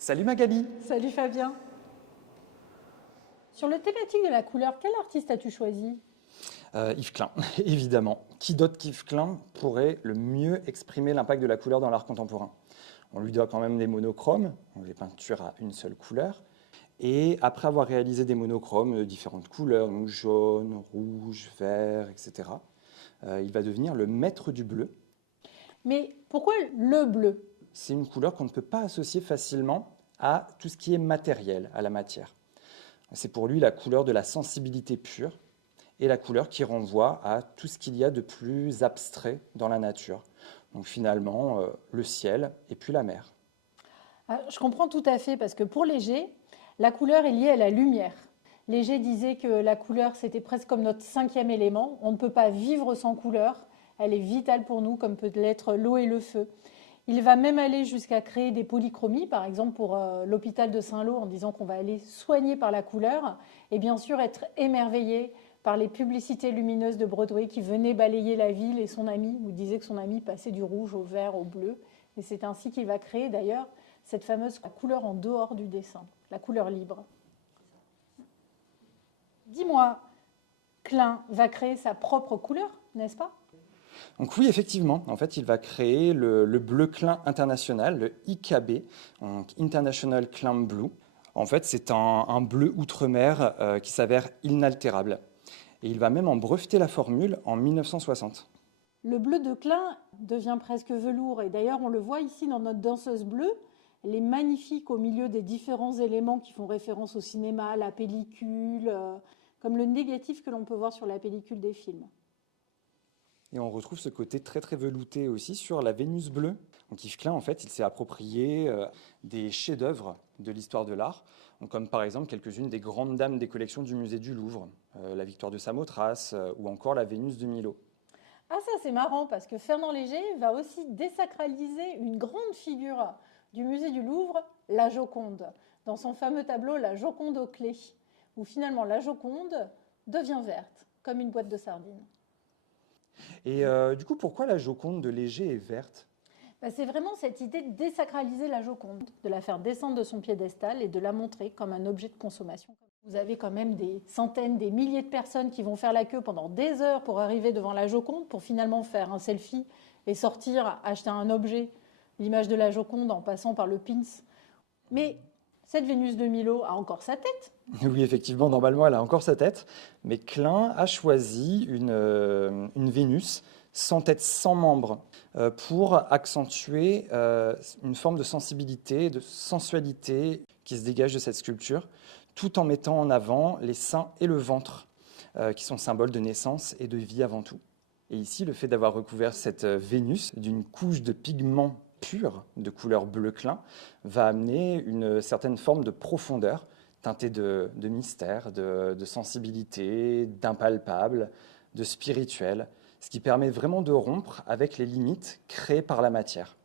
Salut Magali. Salut Fabien. Sur le thématique de la couleur, quel artiste as-tu choisi? Yves Klein, évidemment. Qui d'autre qu'Yves Klein pourrait le mieux exprimer l'impact de la couleur dans l'art contemporain? On lui doit quand même des monochromes, donc des peintures à une seule couleur. Et après avoir réalisé des monochromes de différentes couleurs, donc jaune, rouge, vert, etc., il va devenir le maître du bleu. Mais pourquoi le bleu? C'est une couleur qu'on ne peut pas associer facilement à tout ce qui est matériel, à la matière. C'est pour lui la couleur de la sensibilité pure et la couleur qui renvoie à tout ce qu'il y a de plus abstrait dans la nature. Donc finalement, le ciel et puis la mer. Je comprends tout à fait parce que pour Léger, la couleur est liée à la lumière. Léger disait que la couleur, c'était presque comme notre cinquième élément. On ne peut pas vivre sans couleur. Elle est vitale pour nous, comme peut l'être l'eau et le feu. Il va même aller jusqu'à créer des polychromies, par exemple pour l'hôpital de Saint-Lô, en disant qu'on va aller soigner par la couleur, et bien sûr être émerveillé par les publicités lumineuses de Broadway qui venaient balayer la ville, et son ami vous disait que son ami passait du rouge au vert, au bleu. Et c'est ainsi qu'il va créer d'ailleurs cette fameuse couleur en dehors du dessin, la couleur libre. Dis-moi, Klein va créer sa propre couleur, n'est-ce pas? Donc oui, effectivement, en fait, il va créer le bleu Klein international, le IKB, donc International Klein Blue. En fait, c'est un bleu outre-mer qui s'avère inaltérable. Et il va même en breveter la formule en 1960. Le bleu de Klein devient presque velours et d'ailleurs on le voit ici dans notre danseuse bleue. Elle est magnifique au milieu des différents éléments qui font référence au cinéma, la pellicule, comme le négatif que l'on peut voir sur la pellicule des films. Et on retrouve ce côté très très velouté aussi sur la Vénus bleue. Donc Yves Klein, en fait, il s'est approprié des chefs-d'œuvre de l'histoire de l'art, comme par exemple quelques-unes des grandes dames des collections du musée du Louvre, la Victoire de Samothrace ou encore la Vénus de Milo. Ah ça c'est marrant parce que Fernand Léger va aussi désacraliser une grande figure du musée du Louvre, la Joconde, dans son fameux tableau La Joconde aux clés, où finalement la Joconde devient verte, comme une boîte de sardines. Et du coup, pourquoi la Joconde de Léger est verte? C'est vraiment cette idée de désacraliser la Joconde, de la faire descendre de son piédestal et de la montrer comme un objet de consommation. Vous avez quand même des centaines, des milliers de personnes qui vont faire la queue pendant des heures pour arriver devant la Joconde, pour finalement faire un selfie et sortir, acheter un objet, l'image de la Joconde en passant par le pins. Mais cette Vénus de Milo a encore sa tête. Oui, effectivement, normalement, elle a encore sa tête, mais Klein a choisi une Vénus sans tête, sans membres, pour accentuer une forme de sensibilité, de sensualité qui se dégage de cette sculpture, tout en mettant en avant les seins et le ventre, qui sont symboles de naissance et de vie avant tout. Et ici, le fait d'avoir recouvert cette Vénus d'une couche de pigments purs de couleur bleu Klein va amener une certaine forme de profondeur, teintée de mystère, de sensibilité, d'impalpable, de spirituel, ce qui permet vraiment de rompre avec les limites créées par la matière.